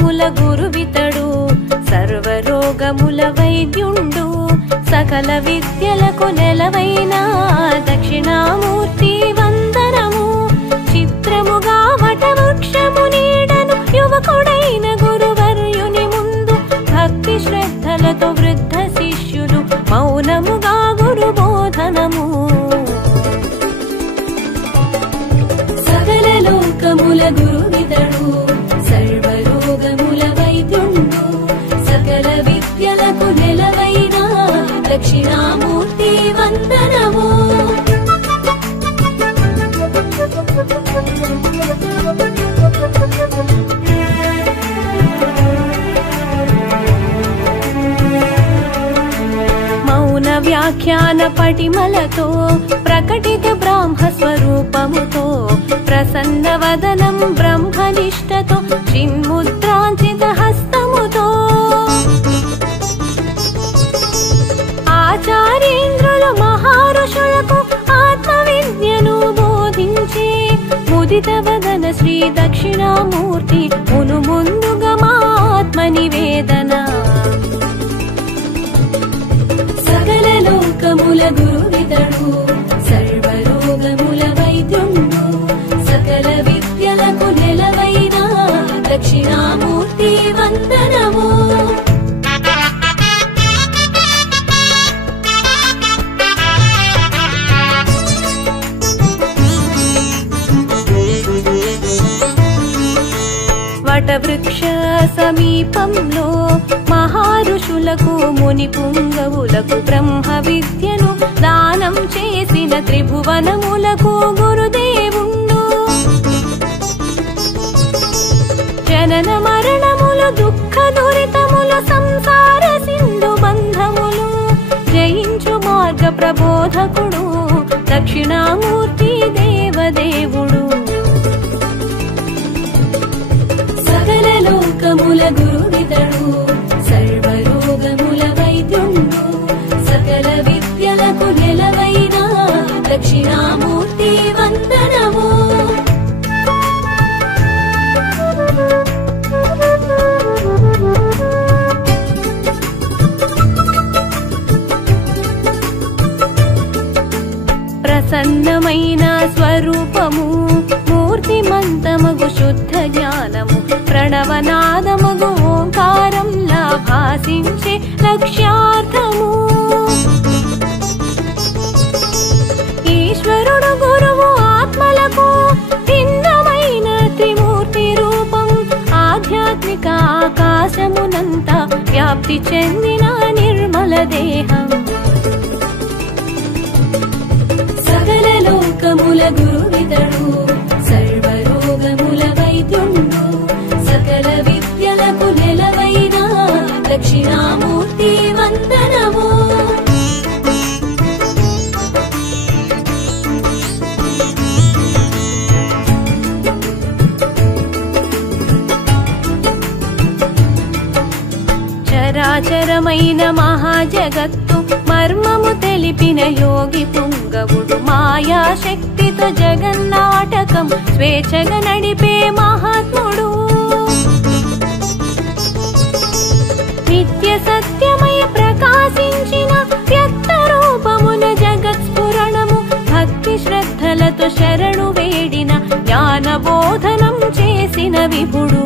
లోకముల గురువితడు సర్వరోగముల వైద్యుండు సకల విద్యలకు నెలవైన దక్షిణామూర్తి వందనము చిత్రముగా వటవృక్షము నీడను యువకుడైన గురువర్యుని ముందు భక్తి శ్రద్ధలతో వృద్ధ శిష్యులు మౌనముగా గురు బోధనము సకల లోకముల గురువితడు సర్వరోగముల వైద్యుండు సకల విద్యలకు నెలవైన దక్షిణామూర్తి వందనము మౌన వ్యాఖ్యాన పటిమలతో ప్రకటిత బ్రాహ్మ స్వరూపముతో ప్రసన్న వదనం బ్రహ్మనిష్టతో చిన్ముద్రాంచిత హస్తముతో ఆచార్యేంద్రులు మహారుషులకు ఆత్మ విద్యను బోధించే ముదిత వదన శ్రీ దక్షిణామూర్తి మును ముందుగా మా ఆత్మ నివేదన సకల లోకముల గురువితడు సర్వరోగముల వైద్యుండు సకల విద్యలకు నెలవైన దక్షిణామూర్తి వందనము వటవృక్ష సమీపంలో మహారుషులకు ముని పుంగవులకు బ్రహ్మ విద్యను దానం చేసిన త్రిభువనములకు గురుదేవుండు జనన మరణములు దుఃఖ దురితములు సంసార సింధు బంధములు జయించు మార్గ ప్రబోధకుడు దక్షిణామూర్తి దేవదేవుడు సకల లోకముల గురువితడు సర్వరోగముల వైద్యుండు సకల విద్యలకు నెలవైన దక్షిణామూర్తి వందనము ప్రసన్నమైన స్వరూపము మూర్తిమంతమగు శుద్ధ జ్ఞానము ప్రణవనాదమగు ఓంకారంలా భాసించే లక్ష్యార్థము ఈశ్వరుడు గురువు ఆత్మలకు భిన్నమైన త్రిమూర్తి రూపం ఆధ్యాత్మిక ఆకాశమునంతా వ్యాప్తి చెందిన నిర్మల దేహం సకల లోకముల గురువితడు సర్వరోగముల వైద్యుండు సకల విద్యలకు నెలవైన దక్షిణామూర్తి వందనము చరాచరమైన మహాజగత్తు మర్మము తెలిపిన యోగి పుంగవుడు మాయాశక్తితో జగన్నాటకం స్వేచ్ఛగా నడిపే మహాత్ముడు నిత్య సత్యమయ ప్రకాశించిన వ్యక్త రూపమున జగత్స్ఫురణము భక్తి శ్రద్ధలతో శరణు వేడిన జ్ఞాన బోధనం చేసిన విభుడు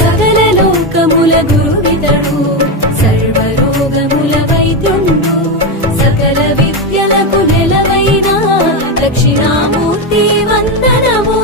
సకల లోకముల గురువితడు సర్వరోగముల వైద్యుండు సకల విద్యలకు నెలవైన దక్షిణామూర్తి వందనము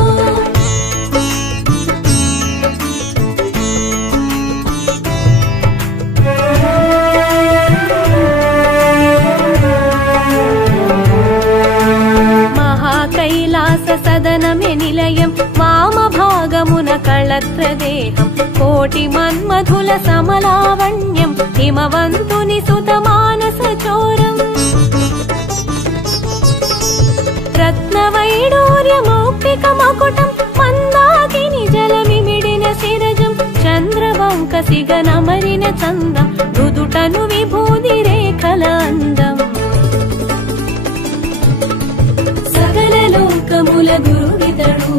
మహాకైలాస సదనమే నిలయం వామ భాగమున కళత్రదేహం కోటి మన్మధుల సమలావణ్యం హిమవంతుని సుత మానస చోరం రత్నవైడూర్య మౌక్తిక మకుటం మందాకిని జలమిమిడిన శిరజం చంద్రవంక సిగనమరిన చందం రుదుటను విభూది రేఖల అందం సకల లోకముల గురువితడు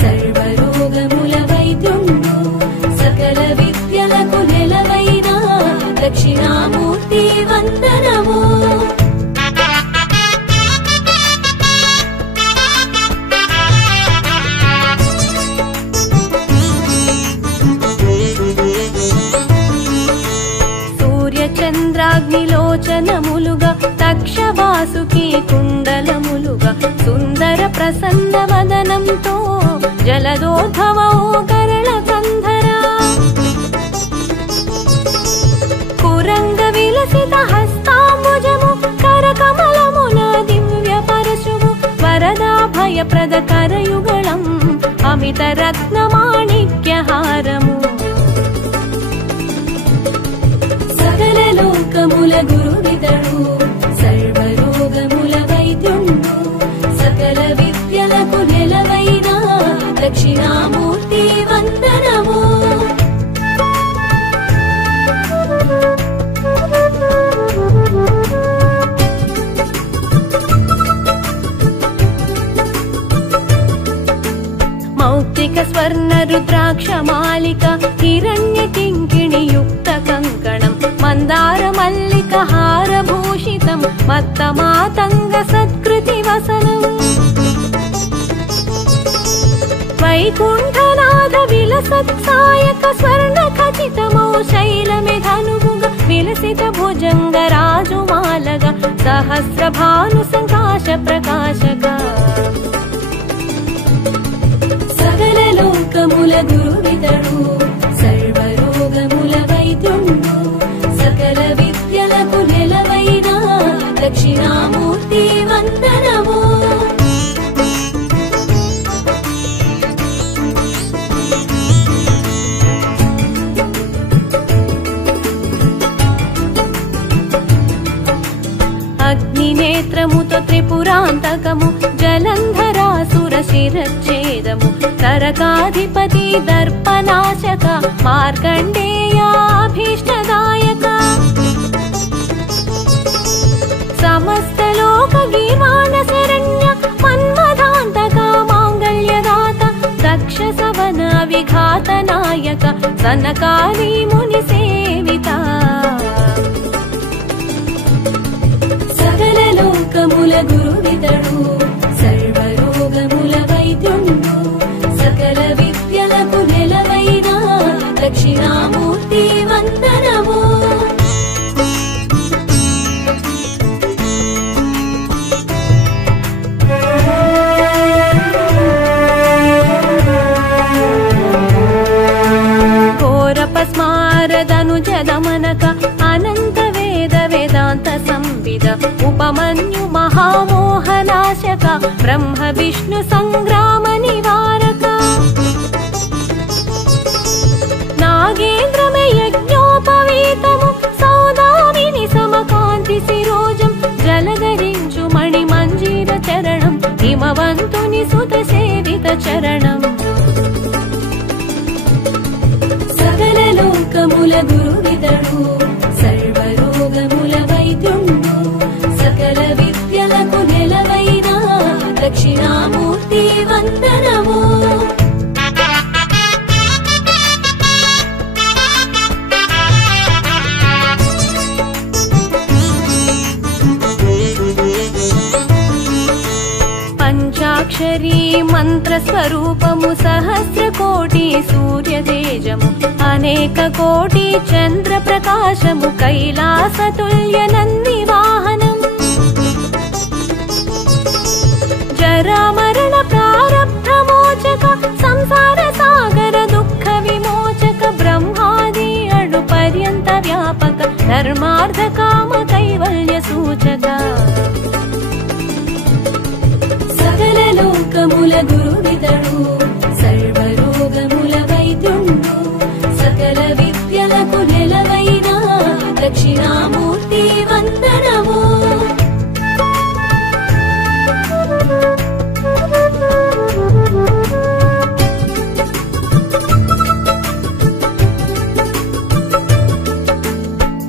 సర్వరోగ వాసుకి కుండలములుగా సుందర ప్రసన్న వదనంతో జలదోద్భవో గరళ కంధర కురంగ విలసిత హస్తాంబుజము కరకమలమున దివ్య పరశువు వరదాభయప్రద కరయుగళం అమిత రత్నమాణిక్యహారము సకల లోకముల గురువితడు సర్వరోగముల వైద్యుండు సకల విద్యలకు నెలవైన దక్షిణామూర్తి వందనము మౌక్తిక స్వర్ణ రుద్రాక్ష మాలిక హిరణ్య కింకిణి యుక్త కంకణం మందార మల్లిక హారభూషితం మత్త మాతంగ సత్కృతి వసనం వైకుంఠనాథ విలసత్సాయక స్వర్ణ ఖచితమౌ శైలమే ధనువుగ విలసిత భుజంగ రాజుమాలగ సహస్ర భాను సంకాశ ప్రకాశక సకల లోకముల గురువితడు సర్వరోగముల వైద్యుండు సకల విద్యలకు నెలవైన దక్షిణామూర్తి వందనము అగ్నినేత్రముతో త్రిపురాంతకము జలంధరాసుర శిరచ్ఛేదము తరకాధిపతి దర్పనాశక మార్కండేయాభీష్టదాయక సమస్త లోక గీర్వాణ శరణ్య మన్మథాంతక మాంగళ్యదాత దక్ష సవన విఘాత నాయక సనకాది ముని సేవిత సకల లోకముల గురువితడు సర్వరోగముల వైద్యుండు సకల విద్యలకు నెలవైన దక్షిణామూర్తి వందనము ఘోరపస్మారదనుజదమనక అనంత వేద వేదాంత సంవిద ఉపమన్యు మహామోహనాశక బ్రహ్మ విష్ణు సంగ్రామ నివారక నాగేంద్రమే యజ్ఞోపవీతము సౌదామిని సమకాంతి శిరోజం జలధరించు మణి మంజీర చరణం హిమవంతుని సుత సేవిత చరణం సకల లోకముల గురువితడు సర్వరోగముల వైద్యుండు సకల విద్యలకు నెలవైన దక్షిణామూర్తి వందనము పంచాక్షరీ మంత్ర స్వరూపము సహస్ర కోటి సూర్య తేజము అనేక కోటి చంద్ర ప్రకాశము కైలాస తుల్య నంది వాహనం జరామరణ ప్రారబ్ధ మోచక సంసార సాగర దుఃఖ విమోచక బ్రహ్మాది అడు పర్యంత వ్యాపక ధర్మార్థ కామ కైవల్య సూచక సకల లోకముల గురువితడు సర్వరోగముల వైద్యుండు సకల విద్యలకు నెలవైన దక్షిణామూర్తి వందనము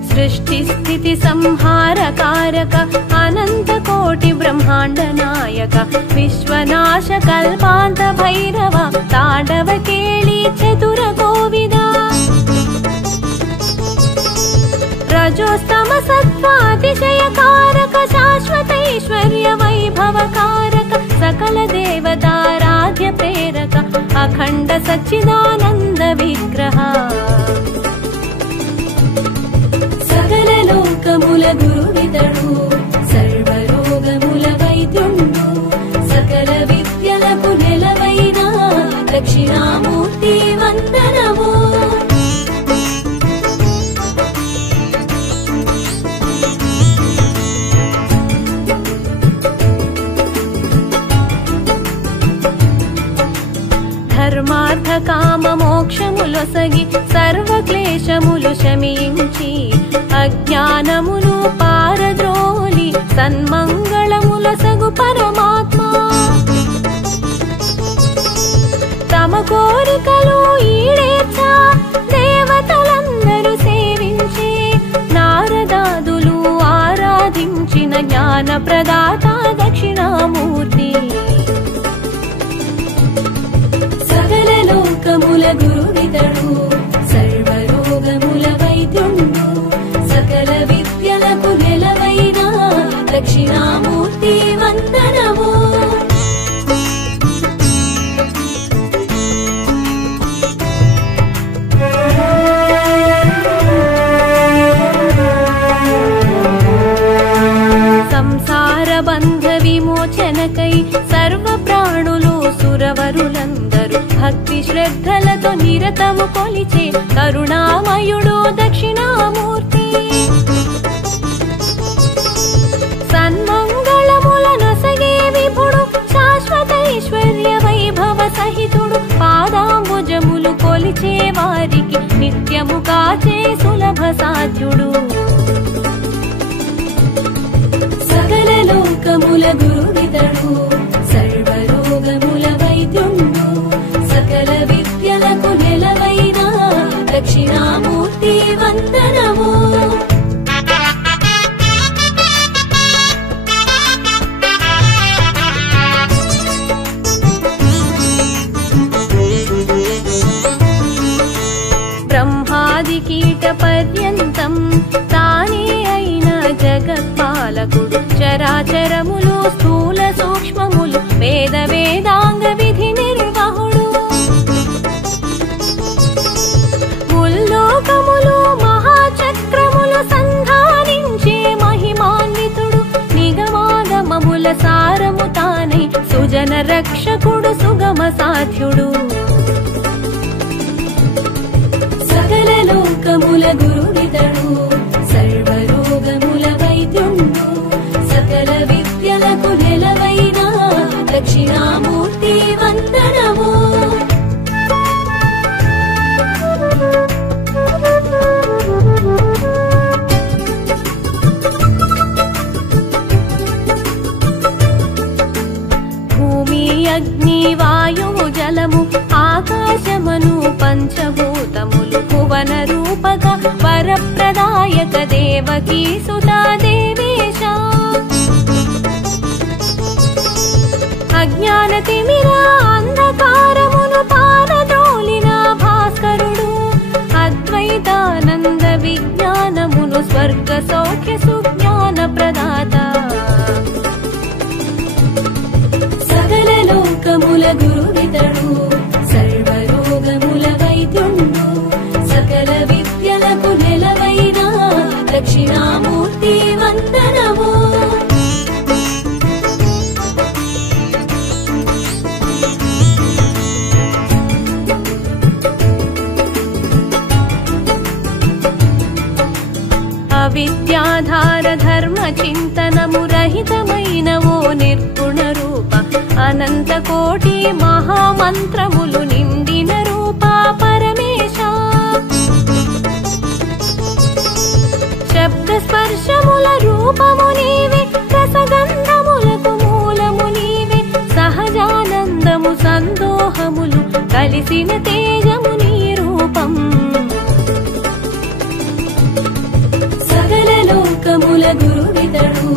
సృష్టి స్థితి సంహారకారక అనంత కోటి బ్రహ్మాండ నాయక విశ్వనాశ కల్పాంత భైరవ తాండవ కేళి చతుర గోవిద రజోస్తమ సత్వాతిశయకారక శాశ్వతైశ్వర్య వైభవకారక సకల దేవతారాధ్య ప్రేరక అఖండ సచ్చిదానంద విగ్రహ సకల లోకముల గురువితడు సర్వరోగ దక్షిణామూర్తి వందనము. ధర్మార్థ కామ మోక్షములొసగి సర్వక్లేశములు శమించి అజ్ఞానమును పారద్రోలి సన్మంగళములొసగు పరమాత్మ తమ కోరికలు ఈడేర్చా దేవతలందరూ సేవించి నారదాదులు ఆరాధించిన జ్ఞాన ప్రదాత దక్షిణామూర్తి. సకల లోకముల గురువితడు సర్వరోగముల వైద్యుండు సకల విద్యలకు నెలవైన దక్షిణామూర్తి వందనము. సంసార బంధ విమోచనకై సర్వ ప్రాణులు సురవరులందరూ భక్తి శ్రద్ధలతో నిరతము కొలిచే కరుణామయుడు దక్షిణామూర్తి. సన్మంగళములనొసగే విభుడు శాశ్వతైశ్వర్య వైభవ సహితుడు పాదాంబుజములు కొలిచే వారికి నిత్యము కాచే సులభ సాధ్యుడు. సకల లోకముల గురువితడు సర్వరోగముల వైద్యుండు సకల విద్యలకు నెలవైన దక్షిణామూర్తి వందనము. బ్రహ్మాది కీట పర్యంతం తానే అయిన జగత్పాలకుడు చరాచరములు స్థూల సూక్ష్మములు వేద వేదాంగ విధి నిర్వహుడు. ముల్లోకములు మహాచక్రములు సంధానించే మహిమాన్వితుడు నిగమాగమముల సారము తానై సుజన రక్షకుడు సుగమ సాధ్యుడు. సకల లోకముల గురువితడు సర్వరోగముల వైద్యుండు సకల విద్యలకు నెలవైన దక్షిణామూర్తి వందనము. భూమి అగ్ని వాయువు జలము ఆకాశమను పంచభూతములు భువన రూపక వరప్రదాయక దేవకీ సుతా దేవేశ. అజ్ఞాన తిమిర అంధకారమును పారద్రోలిన భాస్కరుడు అద్వైతానంద విజ్ఞానమును స్వర్గ సౌఖ్య సుజ్ఞాన ప్రదాత. సకల లోకముల గురువితడు సర్వరోగముల వైద్యుండు సకల విద్యలకు నెలవైన దక్షిణామూర్తి వందనము. అవిద్యాధార ధర్మ చింతనము రహితమైన ఓ నిర్గుణ రూప అనంత కోటి మహామంత్రములు నిండిన రూప పరమేశ. శబ్ద స్పర్శముల రూపము నీవే రసగంధములకు మూలము నీవే సహజానందము సందోహములు కలిసిన తేజము నీ రూపం. సకల లోకముల గురువితడు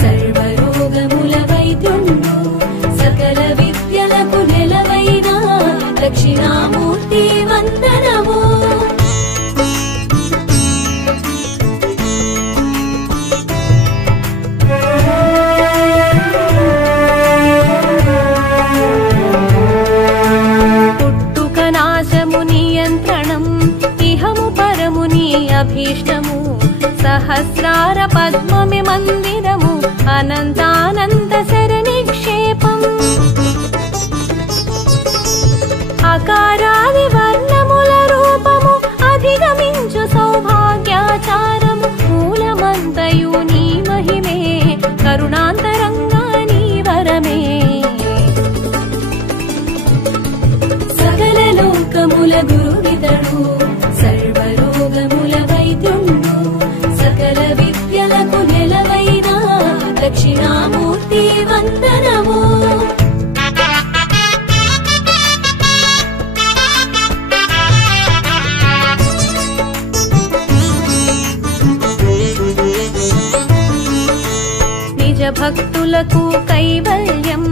సర్వరోగముల వైద్యుండు సకల విద్యలకు నెలవైన దక్షిణామూర్తి వందనము. పుట్టుక నాశము నియంత్రణం ఇహము పరము నీ అభీష్టము సహస్రార పద్మమి మందిరము అనంతానంత శరణిక్షేపం. అకారాది భక్తులకు కైవల్యం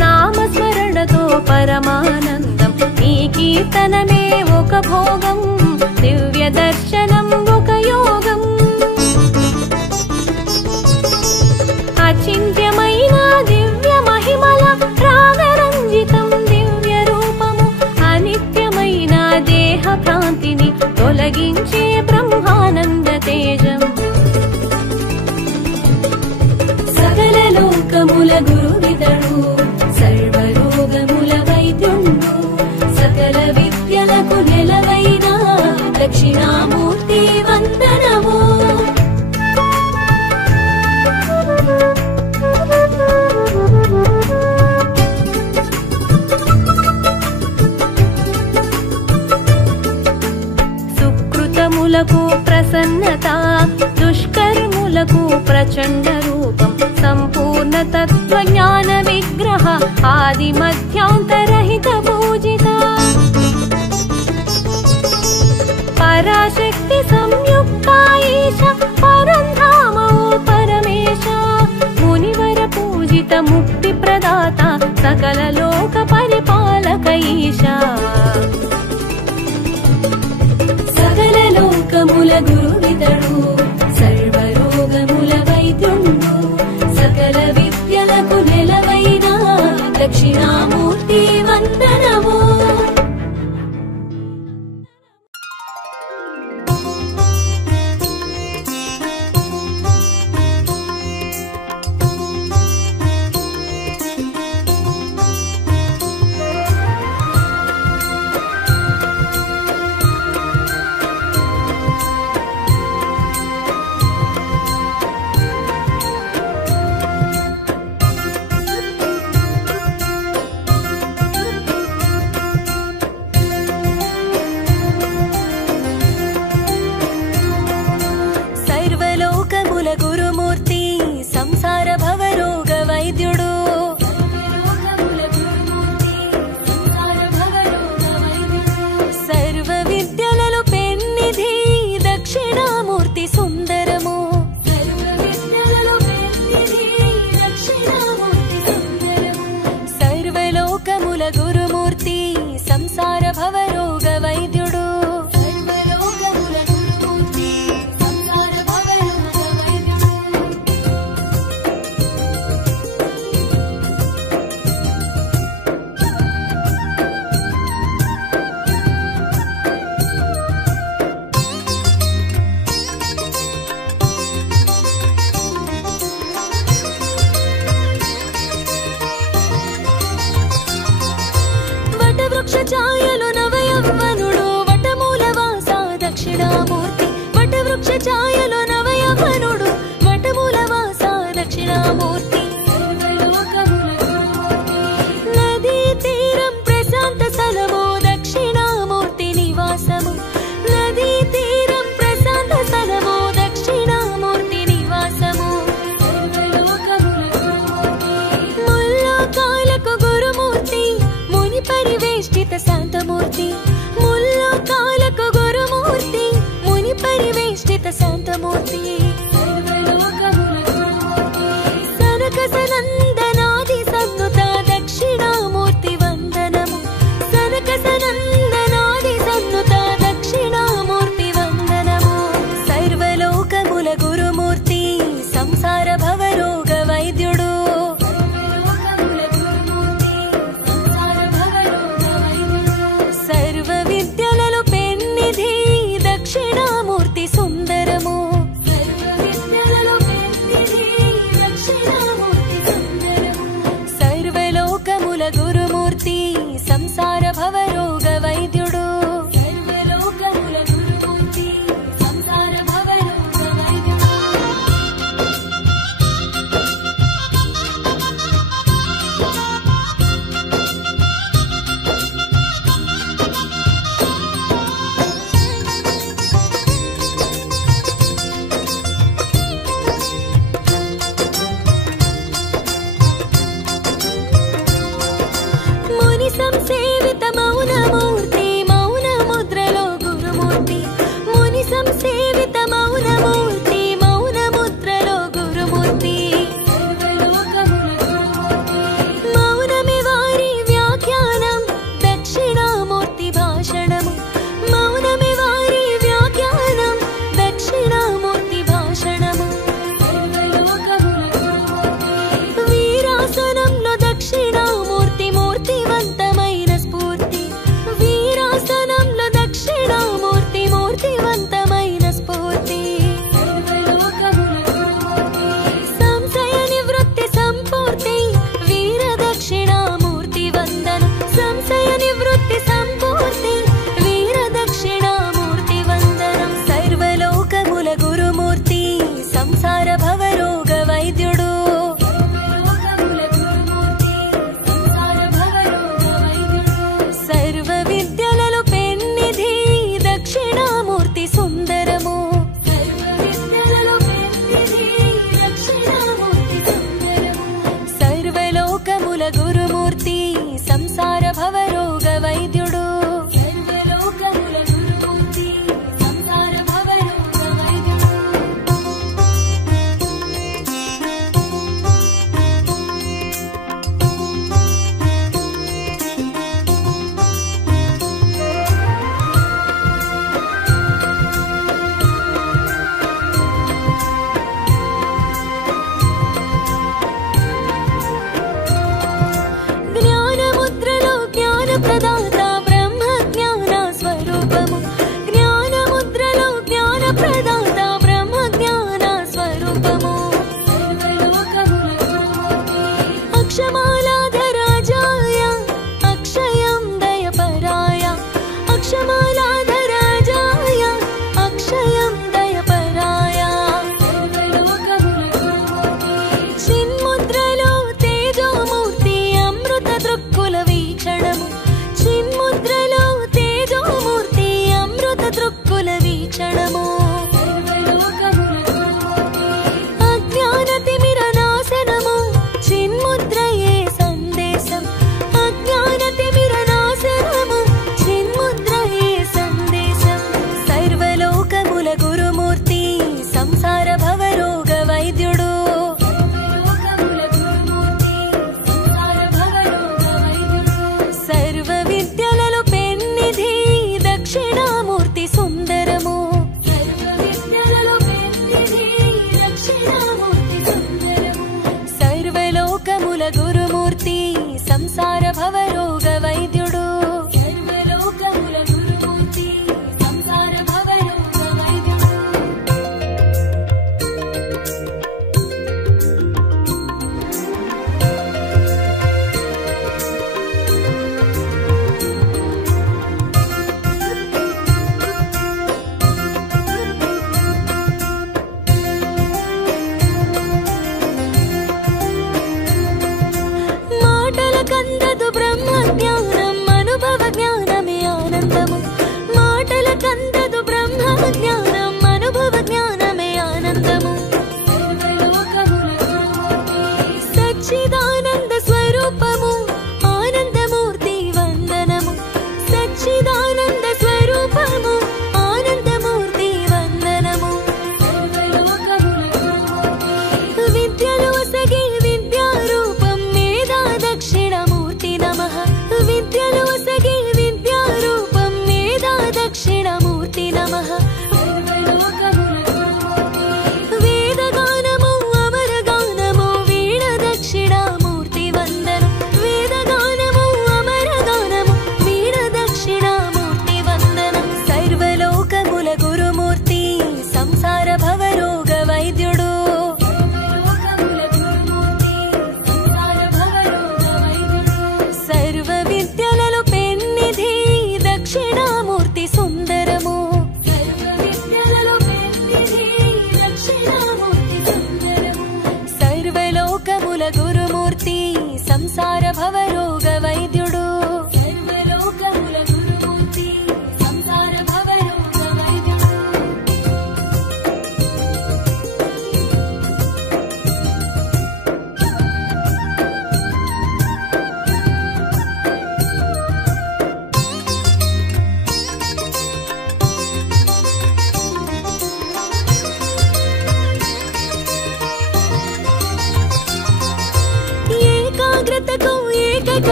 నామస్మరణతో పరమానందం ఈ కీర్తనమే ఒక భోగం దివ్య దర్శనం ఒక యోగం అచింత్యమైన దివ్య మహిమల రాగరంజితం దివ్య రూపము అనిత్యమైన దేహ భ్రాంతిని తొలగించే బ్రహ్మానంద తేజం సకల లోకముల గురువితడు సర్వరోగముల వైద్యుండు సకల విద్యలకు నెలవైన దక్షిణామూర్తి వందనము సుకృతములకు ప్రసన్నత దుష్కర్ములకు ప్రచండ రూపం సంపూర్ణ తత్వజ్ఞాన విగ్రహ ఆది మధ్యాంతరహిత పూజిత పరాశక్తి సంయుక్త ఈశ పరంధామో పరమేశ మునివర పూజిత ముక్తి ప్రదాత సకల లోక పరిపాలక ఈశ సకల లోకముల గురువితడు సర్వరోగముల వైద్యుండు సకల విద్యలకు నెలవైన దక్షిణామూర్తి వందనము శాంతమూర్తి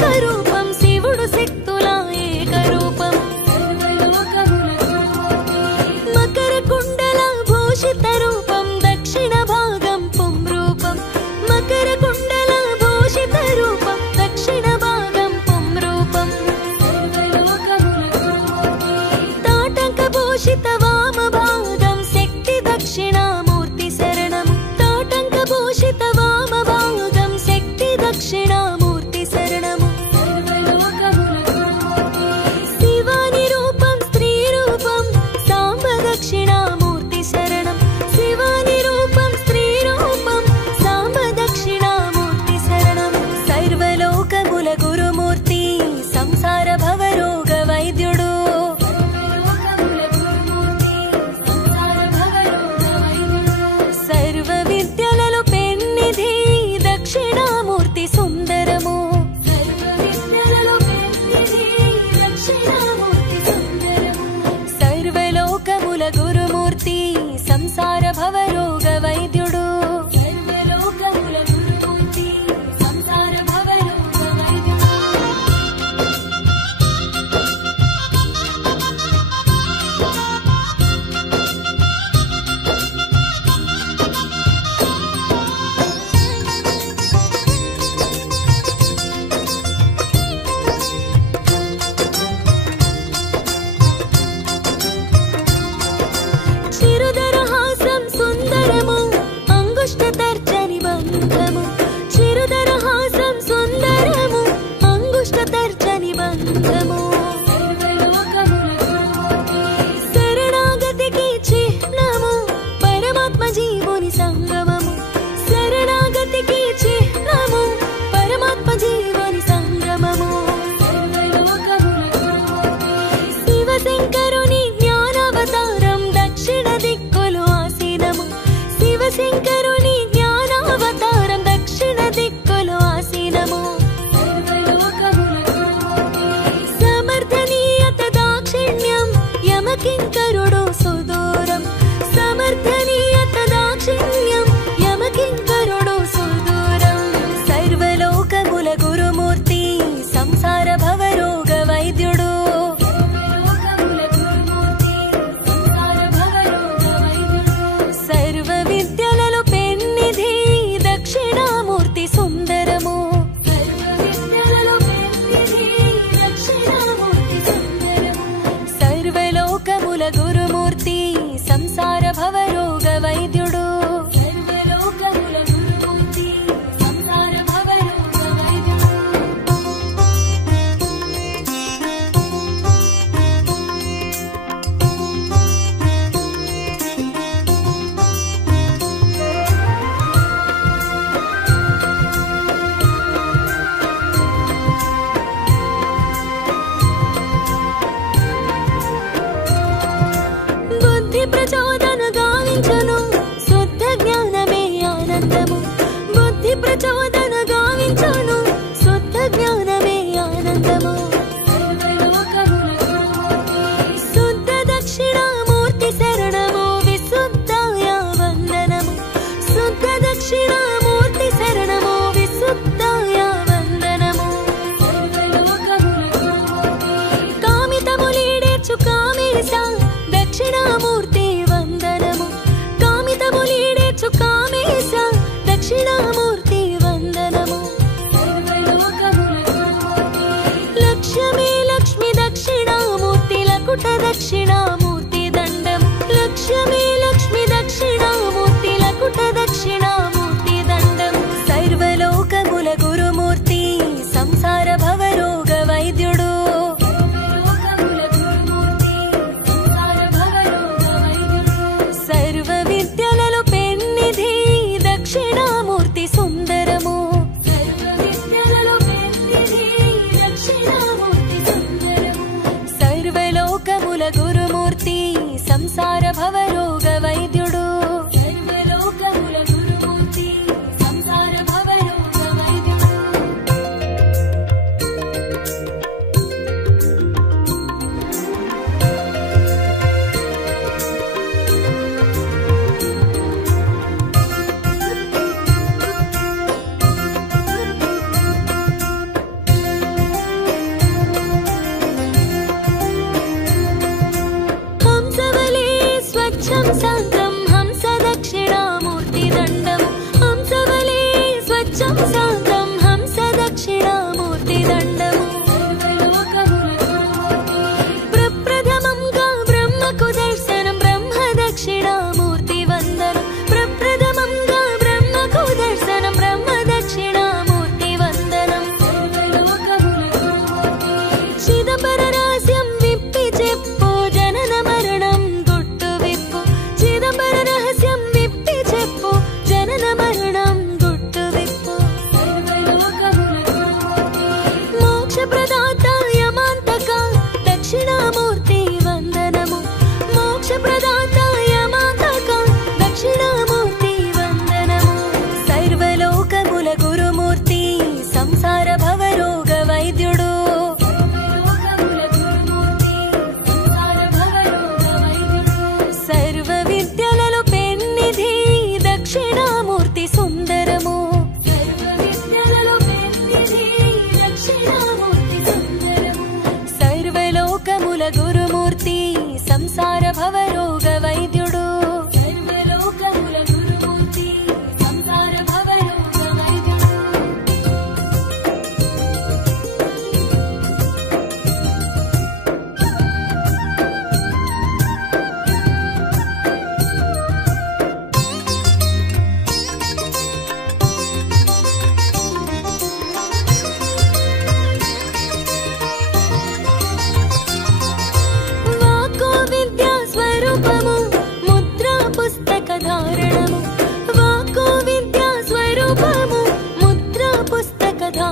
ఏకరూపం శివుడు శక్తుల ఏకరూపం మకర కుండల భూషిత రూపం దక్షిణ భాగం పుంరూపం మకర కుండల భూషిత రూపం దక్షిణ భాగం పుంరూపం తాటంక భూషిత వామ భాగం శక్తి దక్షిణామూర్తి శరణం తాటంక భూషిత వామ భాగం శక్తి దక్షిణామూర్తి శరణము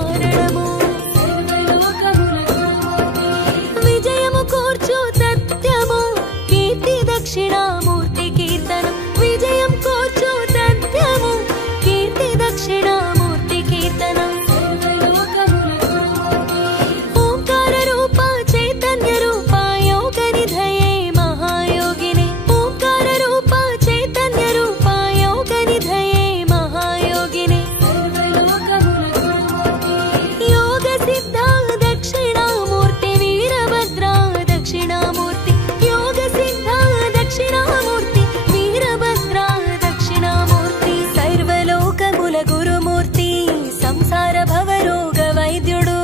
కారణము విజయము కూర్చు సత్యము కీర్తి దక్షిణామూర్తి కీర్తనం విజయం కూర్చు సత్యము కీర్తి దక్షిణామూర్తి కీర్తనం ఓంకార రూప చైతన్య రూప యోగ నిధయే మహాయోగినే ఓంకార రూప చైతన్య రూప యోగ నిధయే మహాయోగినే యోగ సిద్ధ దక్షిణామూర్తి వీరభద్ర దక్షిణామూర్తి యోగ సిద్ధ దక్షిణామూర్తి వీరభద్ర దక్షిణామూర్తి సర్వలోకముల గురుమూర్తి సంసార భవరోగ వైద్యుడు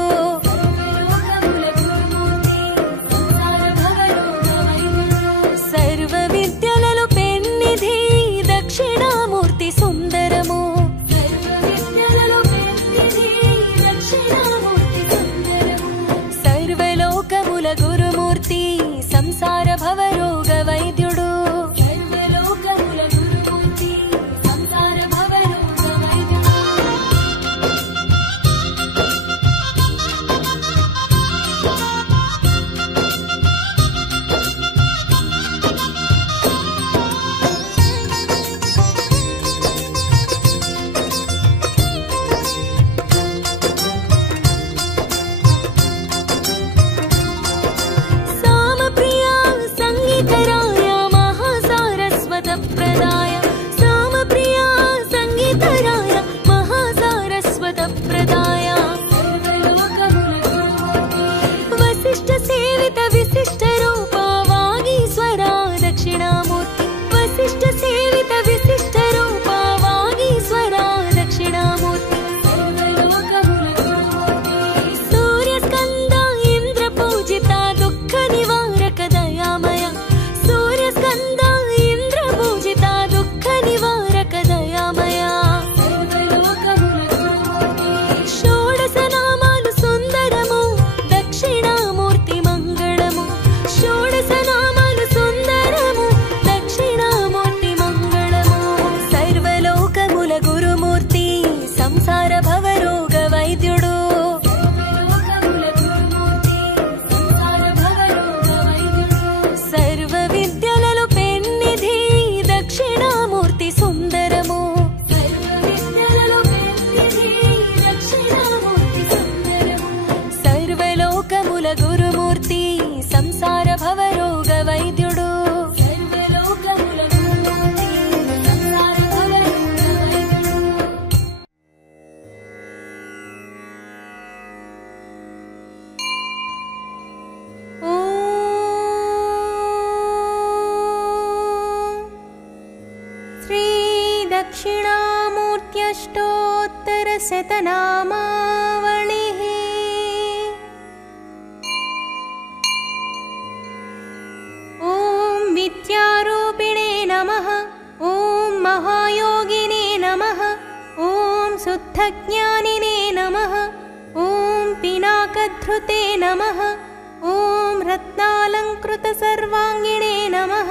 సర్వ విద్యలలో పెన్నిధి దక్షిణామూర్తి సుందరము సర్వలోకముల గురుమూర్తి సంసార భవరోగ వైద్యుడు సర్వలోకముల గురుమూర్తి సంసార భవరోగ వైద్యుడు సామప్రియా సంగీతరాయ మహాసారస్వత ప్రదాయ సామప్రియా సంగీతరాయ మహాసారస్వత ప్రదాయ వశిష్ఠ సేవిత విశిష్ట రూప వాగీశ్వర దక్షిణామూర్తి వశిష్ఠ సేవిత విశిష్ట రూప వాగీశ్వర దక్షిణామూర్తి సూర్యస్కంద ఇంద్ర పూజిత దుఃఖ నివారక దయామయ సూర్యస్కంద ఇంద్ర పూజిత దుఃఖ నివారక దయామయ షోడశ నామాలు సుందరము దక్షిణామూర్తి మంగళము షోడశ నామాలు సుందరము దక్షిణామూర్తి మంగళము సర్వలోకముల గురుమూర్తి సంసార భవరోగ వైద్యుడు సర్వ విద్యలలో పెన్నిధి దక్షిణామూర్తి సుందరము సర్వలోకముల గురుమూర్తి సంసార భవరోగ వైద్యుడు సర్వలోకముల గురుమూర్తి సంసార భవరోగ వైద్యుడు శ్రీ దక్షిణామూర్త్యష్టోత్తర శతనామావళి ఓం విద్యారూపిణే నమః ఓం మహాయోగినే నమః ఓం శుద్ధజ్ఞానినే నమః ఓం పినాకధృతే నమః ఓం రత్నాలంకృత సర్వాంగిణే నమః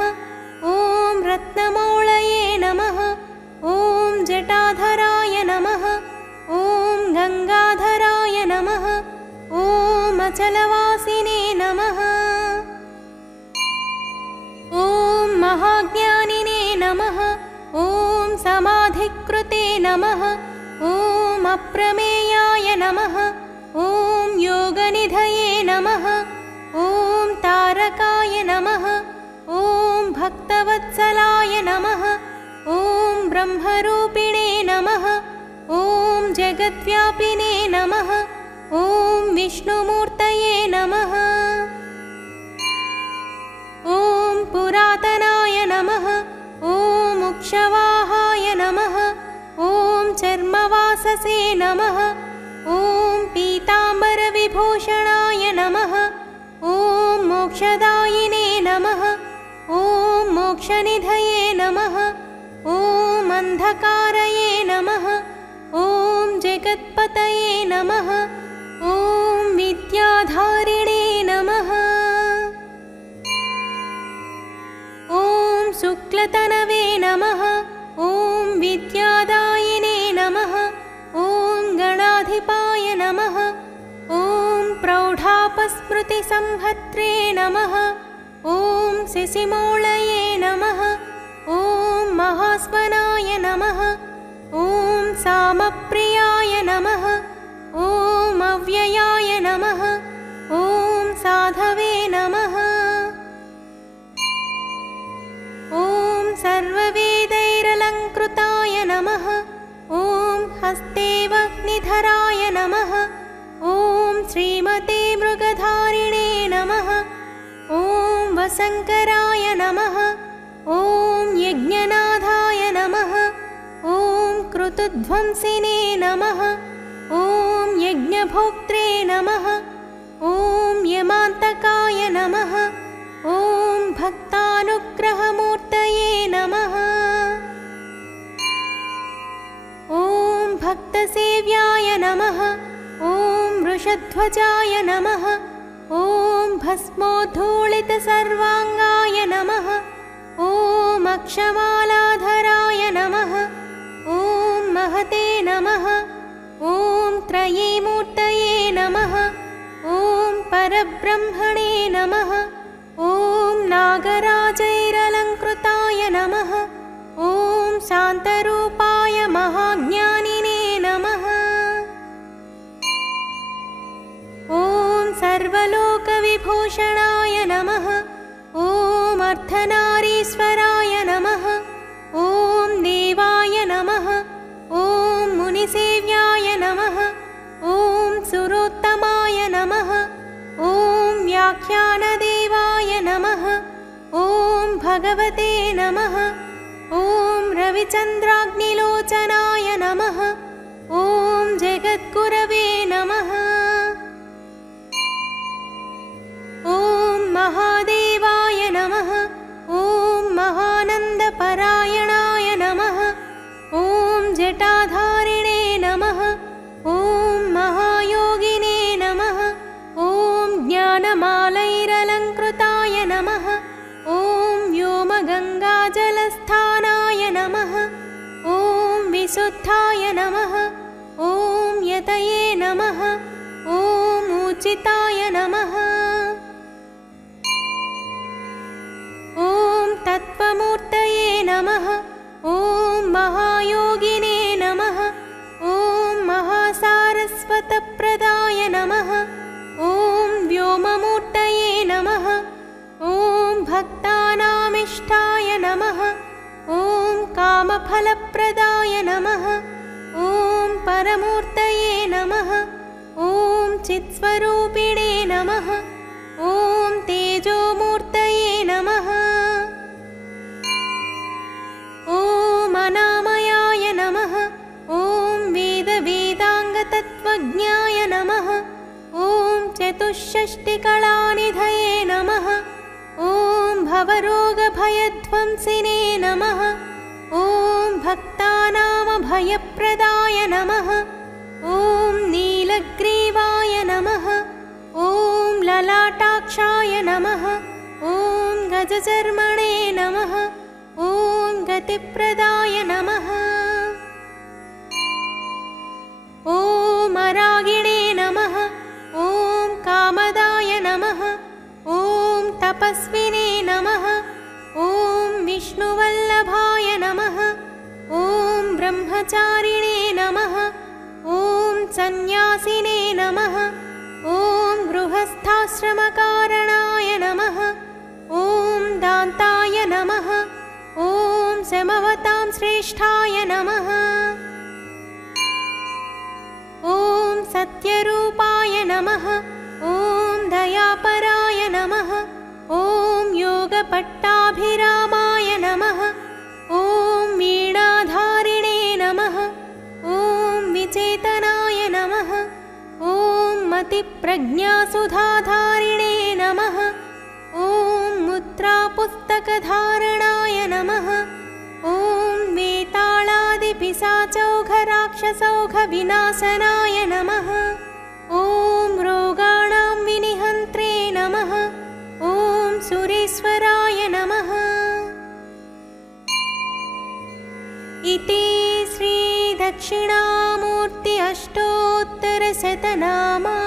ఓం రత్నమౌళయే నమః ఓం జటాధరాయ నమః ఓం గంగాధరాయ నమః ఓం అచలవాసినే నమః ఓం మహాజ్ఞానినే నమః ఓం సమాధికృతే నమః ఓం అప్రమేయాయ నమః ఓం యోగనిధయే నమః ఓం తారకాయ నమః ఓం భక్తవత్సలాయ నమః ఓం బ్రహ్మరూపిణే నమః ఓం జగద్వ్యాపినే నమః ఓం విష్ణుమూర్తయే నమః ఓం పురాతనాయ నమః ఓం ముక్షవాహాయ నమః ఓం చర్మవాససే నమః ఓం పీతాంబర విభూషణాయ నమః ఓం మోక్షదాయినే నమః ఓం మోక్షనిధయే నమః ఓం అంధకారయే నమః ఓం జగత్పతయే నమః ఓం విద్యాధారిణే నమః ఓం శుక్లతనవే నమః ఓం విద్యాదాయినే నమః ఓం గణాధిపాయ నమః प्रौढापस्मृतिसंहत्रे नमः। ॐ शिशिमौळये नमः। ॐ महास्वनाय नमः। ॐ सामप्रियाय नमः। ॐ अव्ययाय नमः। ॐ साधवे नमः। ॐ सर्ववेदैरलङ्कृताय नमः। ॐ हस्तेऽवग्निधराय नमः। ॐ श्रीमते मृगधारिणे नमः। ॐ वसङ्कराय नमः। ॐ यज्ञनाथाय नमः। ॐ कृतुध्वंसिने नमः। ॐ यज्ञभोक्त्रे नमः। ॐ यमान्तकाय नमः। ॐ भक्तानुग्रहमूर्तये नमः। ॐ भक्तसेव्याय नमः। ॐ वृषध्वजाय नमः। ॐ भस्मोद्धूलितसर्वाङ्गाय नमः। ॐ अक्षमालाधराय नमः। ॐ महते नमः। ॐ त्रयीमूर्तये नमः। ॐ परब्रह्मणे नमः। ॐ नागराजैरलङ्कृताय नमः। ॐ शान्तरूपाय महाज्ञानिने नमः। ॐ सर्वलोकविभूषणाय नमः। ॐ अर्धनारीश्वराय नमः। ॐ देवाय नमः। ॐ मुनिसेव्याय नमः। ॐ सुरोत्तमाय नमः। ॐ व्याख्यानदेवाय नमः। ॐ भगवते नमः। ॐ रविचन्द्राग्निलोचनाय नमः। ॐ जगद्गुरवे नमः। ॐ महादेवाय नमः। ॐ महानन्दपरायणाय नमः। ॐ जटाधारिणे नमः। ॐ महायोगिने नमः। ॐ ज्ञानमालैरलङ्कृताय नमः। ॐ व्योमगङ्गाजलस्थानाय नमः। ॐ विशुद्धाय नमः। ॐ यतये नमः। ॐ ऊचिताय नमः। ॐ तत्त्वमूर्तये नमः। ॐ महायोगिने नमः। ॐ महासारस्वतप्रदाय नमः। ॐ व्योममूर्तये नमः। ॐ भक्तानामिष्टाय नमः। ॐ कामफलप्रदाय नमः। ॐ परमूर्तये नमः। ॐ चित्स्वरूपिणे नमः। ॐ तेजोमूर्तये नमः। ॐ अनामयाय नमः। ॐ वेदवेदाङ्गतत्त्वज्ञाय नमः। ॐ चतुष्षष्टिकलानिधये नमः। ॐ भवरोगभयध्वंसिने नमः। ॐ भक्तानामभयप्रदाय नमः। ॐ नीलग्रीवाय नमः। ॐ ललाटाक्षाय नमः। ॐ गजचर्मणे नमः। ॐ गतिप्रदाय नमः। ॐ अरागिणे नमः। ॐ कामदाय नमः। ॐ तपस्विने नमः। ॐ विष्णुवल्लभाय नमः। ॐ ब्रह्मचारिणे नमः। ॐ सन्न्यासिने नमः। ॐ गृहस्थाश्रमकारणाय नमः। ॐ दान्ताय नमः। ॐ समवतां श्रेष्ठाय नमः। ॐ सत्यरूपाय नमः। ॐ दयापराय नमः। ॐ योगपट्टाभिरामाय नमः। ॐ वीणाधारिणे नमः। ॐ विचेतनाय नमः। ॐ मतिप्रज्ञासुधाधारिणे नमः। ॐ मुद्रापुस्तकधारणाय नमः। ॐ वेताळादिपिशाचौघराक्षसौघविनाशनाय नमः। ॐ रोगाणां विनिहन्त्रे नमः। ॐ सुरेश्वराय नमः। इति श्री दक्षिणामूर्ति अष्टोत्तरशतनामा